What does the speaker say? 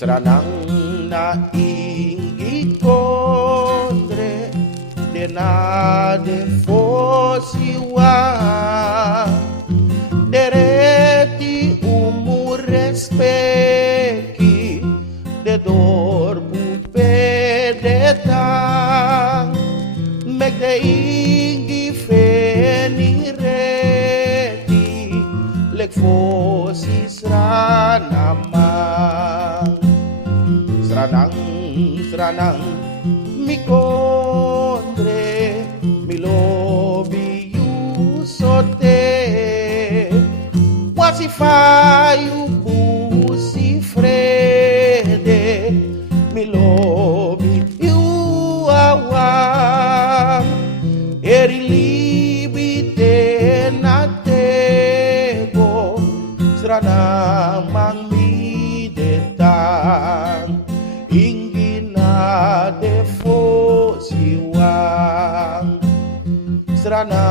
Seranang nainggit kondre dena de fosiwa dereti umur respeki de dor pupedetang meg de ingi feni reti leg fosis ranamang Seranang mi kondre mi lobi you sote wasi fayu busi frede mi lobi you awam eri libite natego seranang mang mi detang ingina de fosiwang serana